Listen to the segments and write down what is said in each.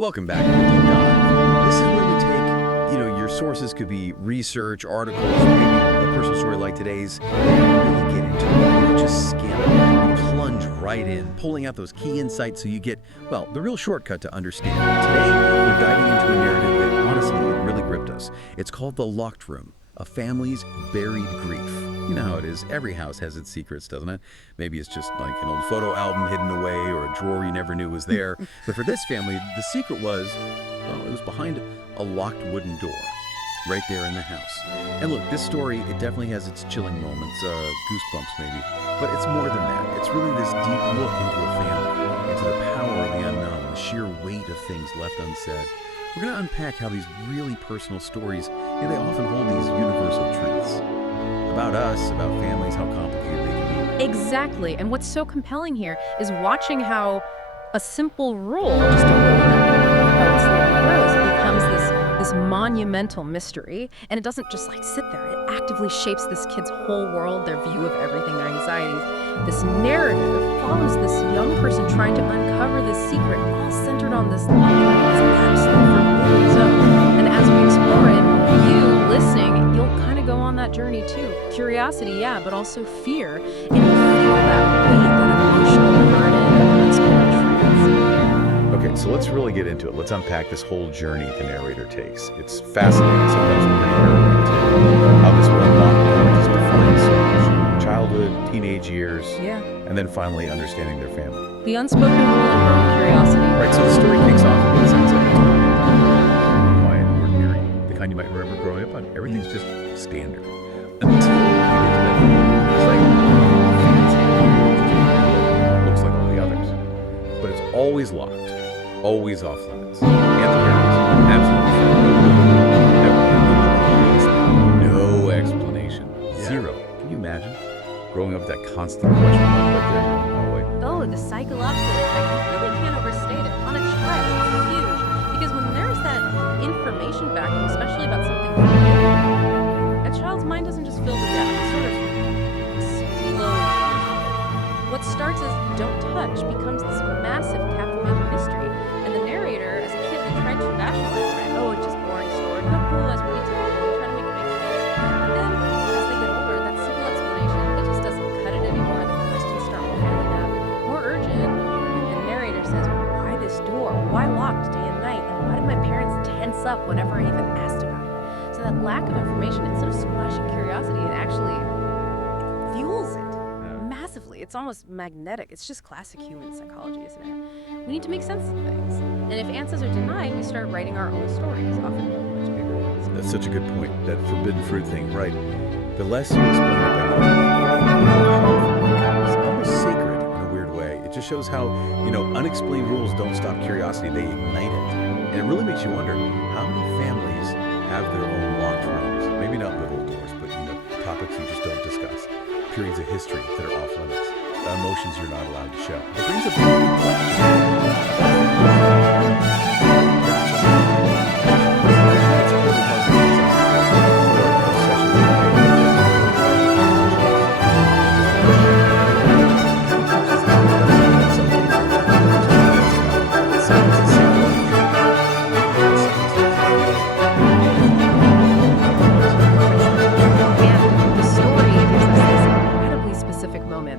Welcome back to the Deep Dive. This is where we take, your sources could be research, articles, maybe a personal story like today's, and really get into it. We don't just skim it. We plunge right in, pulling out those key insights so you get, the real shortcut to understand. Today, we're diving into a narrative that, honestly, it really gripped us. It's called The Locked Room, a family's buried grief. You know how it is. Every house has its secrets, doesn't it? Maybe it's just like an old photo album hidden away or a drawer you never knew was there. But for this family, the secret was, it was behind a locked wooden door right there in the house. And look, this story, it definitely has its chilling moments, goosebumps maybe. But it's more than that. It's really this deep look into a family, into the power of the unknown, the sheer weight of things left unsaid. We're going to unpack how these really personal stories, they often hold these universal truths. About us, about families, how complicated they can be. Exactly. And what's so compelling here is watching how a simple rule, just a rule, how it slowly grows, it becomes this monumental mystery. And it doesn't just sit there. It actively shapes this kid's whole world, their view of everything, their anxieties. This narrative follows this young person trying to uncover this secret, all centered on this absolute forbidden zone. And as we explore it, you listening, you'll kind of go on that journey too. Curiosity, yeah, but also fear. And you feel that weight, that emotional burden of unspoken truths. Okay, so let's really get into it. Let's unpack this whole journey the narrator takes. It's fascinating, sometimes pretty harrowing too. How this one locked door just defines so much. Childhood, teenage years, and then finally understanding their family. The unspoken rule and growing curiosity. Right, so the story kicks off with what sounds like a quiet, ordinary, the kind you might remember growing up on. Everything's just standard. Until you get to that point, it's like fancy, looks like all the others. But it's always locked, always off limits. And the parents, absolutely no explanation. Zero. Can you imagine growing up with that constant question mark right there in the hallway? Oh, the psychological effect. You really can't overstate it. On a child, it's huge. Because when there's that information vacuum, especially about something a child's mind doesn't just fill the gap, it sort of explodes. What starts as don't touch becomes this massive captivating mystery. And the narrator, as a kid, they tried to rationalize it. Oh, it's just boring story. No clue, that's pretty typical. They try to make it make sense. But then, as they get older, that simple explanation, it just doesn't cut it anymore. The questions start piling up, more urgent. And the narrator says, why this door? Why locked day and night? And why did my parents tense up whenever I even asked about it? So that lack of information, instead of squashing curiosity, it actually fuels it massively. It's almost magnetic. It's just classic human psychology, isn't it? We need to make sense of things. And if answers are denied, we start writing our own stories, often much bigger ones. That's such a good point, that forbidden fruit thing, right? The less you explain about it, it's almost sacred in a weird way. It just shows how, unexplained rules don't stop curiosity, they ignite it. And it really makes you wonder, how many families have their own locked rooms? Maybe not little doors, but, topics you just don't discuss. Periods of history that are off limits. Emotions you're not allowed to show. It brings up a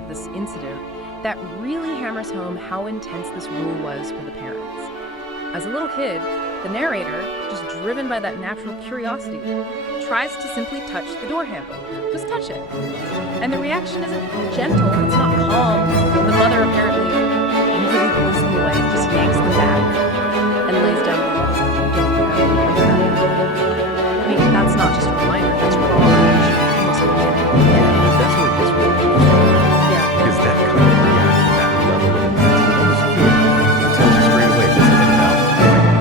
this incident that really hammers home how intense this rule was for the parents. As a little kid, the narrator, just driven by that natural curiosity, tries to simply touch the door handle. Just touch it. And the reaction isn't gentle, it's not calm. The mother apparently angrily pulls them away, just yanks them back, and lays down the law. I mean, that's not just a reminder, that's raw emotion. That's where it gets really interesting. Because that kind of reaction, that level of intensity, almost fear, it tells you straight away this isn't about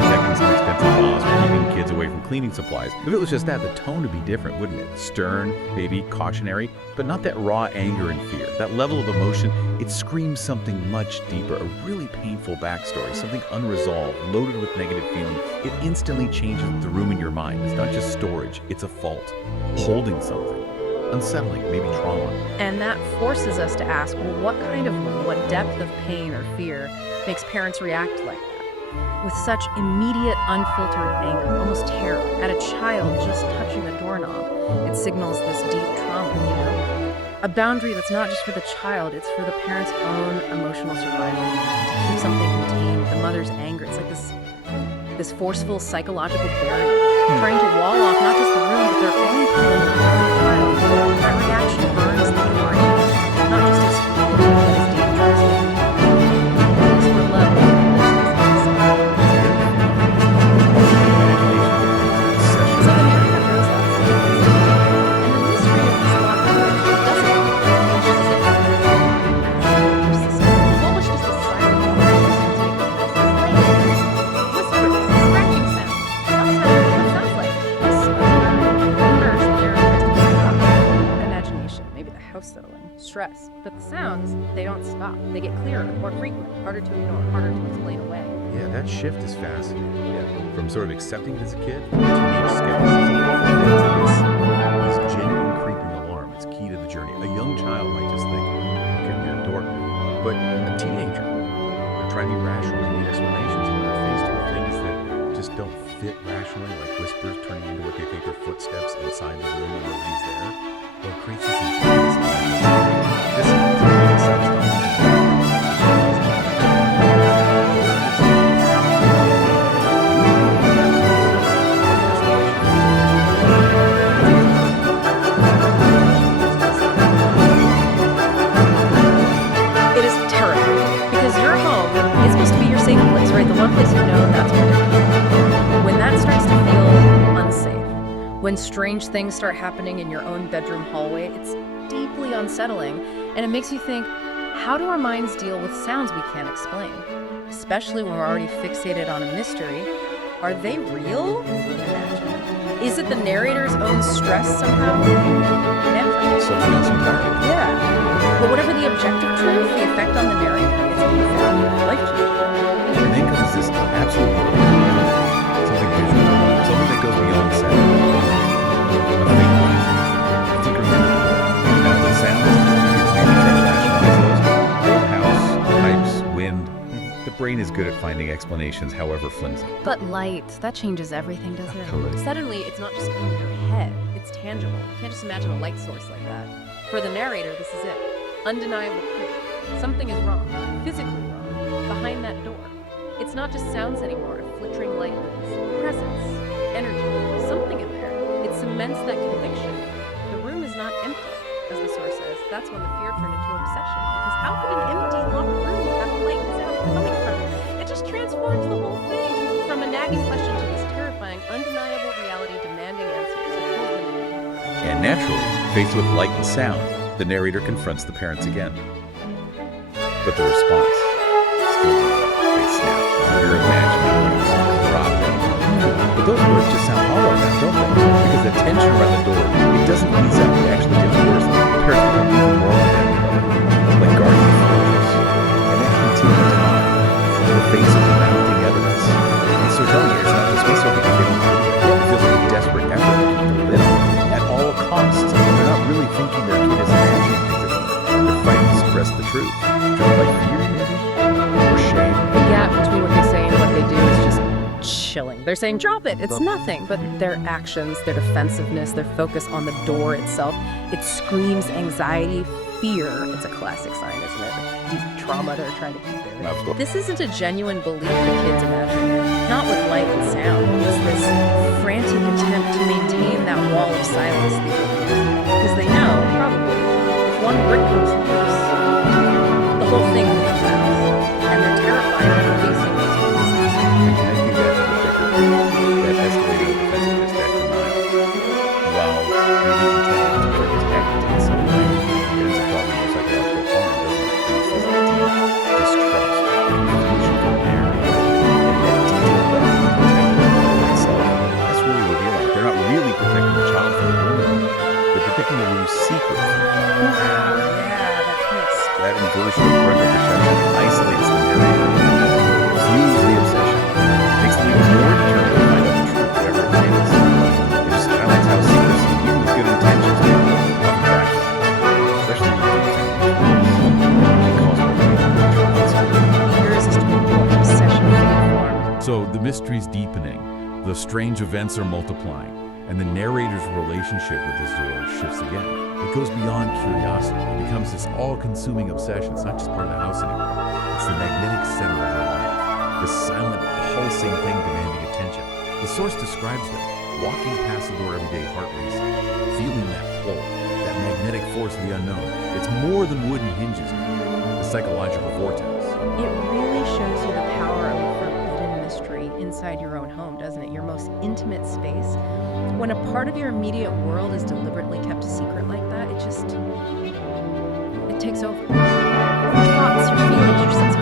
protecting some expensive laws or keeping kids away from cleaning supplies. If it was just that, the tone would be different, wouldn't it? Stern, maybe cautionary, but not that raw anger and fear. That level of emotion, it screams something much deeper, a really painful backstory, something unresolved, loaded with negative feeling. It instantly changes the room in your mind. It's not just storage, it's a fault, holding something. Unsettling, maybe trauma. And that forces us to ask, well, what depth of pain or fear makes parents react like that? with such immediate, unfiltered anger, almost terror, at a child just touching a doorknob. It signals this deep trauma, you know? A boundary that's not just for the child, it's for the parent's own emotional survival. To keep something contained, the mother's anger. It's like this forceful psychological barrier, trying to wall off not just the room, but their own child. That reaction burns the memory, not just as food, but as dangerous. It's for love. So the narrator grows up, and the mystery of this locked room doesn't what was just a silent whispers, scratching sounds. Sometimes what sounds like a murmurs the air imagination, maybe the house settling, stress. But the sounds, they don't stop. They get clearer, more frequent, harder to ignore, harder to explain away. Yeah, that shift is fascinating. Yeah. From sort of accepting it as a kid, to teenage skepticism, and to this genuine creeping alarm. It's key to the journey. A young child might just think, okay, near a door. But a teenager, they're trying to be rational, they need explanations, and they're faced with things that just don't fit rationally, like whispers turning into what they think are footsteps inside the room and nobody's there. Well, it creates this intense dissonance. It is terrifying because your home is supposed to be your safe place, right? The one place you know that's predictable. When that starts to feel unsafe, when strange things start happening in your own bedroom hallway, it's deeply unsettling, and it makes you think, how do our minds deal with sounds we can't explain? Especially when we're already fixated on a mystery. Are they real? Imagine. Is it the narrator's own stress somehow? Never. Something else entirely. Yeah. But whatever the objective truth, the effect on the narrator, it's profound, life-changing. And then comes this absolute something visual, something that goes beyond sound. A thing like tinkering with sounds. Maybe try to rationalize those. Old house, pipes, wind. The brain is good at finding explanations, however flimsy. But light, that changes everything, doesn't it? Totally. Suddenly, it's not just in your head, it's tangible. You can't just imagine a light source like that. For the narrator, this is it. Undeniable proof. Something is wrong, physically wrong, behind that door. It's not just sounds anymore, flickering light means presence, energy, something in there. It cements that conviction. The room is not empty, as the source says. That's when the fear turned into obsession. Because how could an empty, locked room have light and sound coming from it? It just transforms the whole thing. From a nagging question to this terrifying, undeniable reality demanding answers. It pulls them in. And naturally, faced with light and sound, the narrator confronts the parents again. But the response still denies. They snap. You're imagining things, drop it. But those words just sound hollow now, don't they? Because the tension around the door, it doesn't ease up. It actually gets worse. The parents become even more unhappy, like guarding the fortress. And that continues on in the face of the mounting evidence. And so telling you, it's not dismissal because they don't believe it. It feels like a desperate effort to keep the lid on at all costs. They're not really thinking their kid is imagining things anymore. They're fighting to suppress the truth. Driven by fear, maybe? Or shame? The gap between what they say and what they do is just chilling. They're saying, drop it, it's nothing. But their actions, their defensiveness, their focus on the door itself, it screams anxiety, fear. It's a classic sign, isn't it? Deep trauma they're trying to keep there. Absolutely. This isn't a genuine belief the kids imagine. Not with light and sound. It's this frantic attempt to maintain that wall of silence they use. Because they know, probably, if one brick comes loose, the whole thing will collapse. And they're terrified of facing those problems. And connecting that to the bigger, that escalating defensiveness, that denial, while maybe intending to protect in some way, it ends up causing more psychological harm, doesn't it? It's this deep distrust, confusion from there, and that detail about protecting itself. That's really revealing. They're not really protecting the child from the room. They're protecting the room's secret from the child. Yeah, deepening, the strange events are multiplying, and the narrator's relationship with this door shifts again. It goes beyond curiosity. It becomes this all-consuming obsession. It's not just part of the house anymore. It's the magnetic center of her life, this silent, pulsing thing demanding attention. The source describes them, walking past the door every day, heart racing, feeling that pull, that magnetic force of the unknown. It's more than wooden hinges, the psychological vortex. It really shows you the power of a forbidden mystery inside your own home, doesn't it? Your most intimate space. When a part of your immediate world is deliberately kept a secret like that, it takes over. Your thoughts, your feelings, your sense of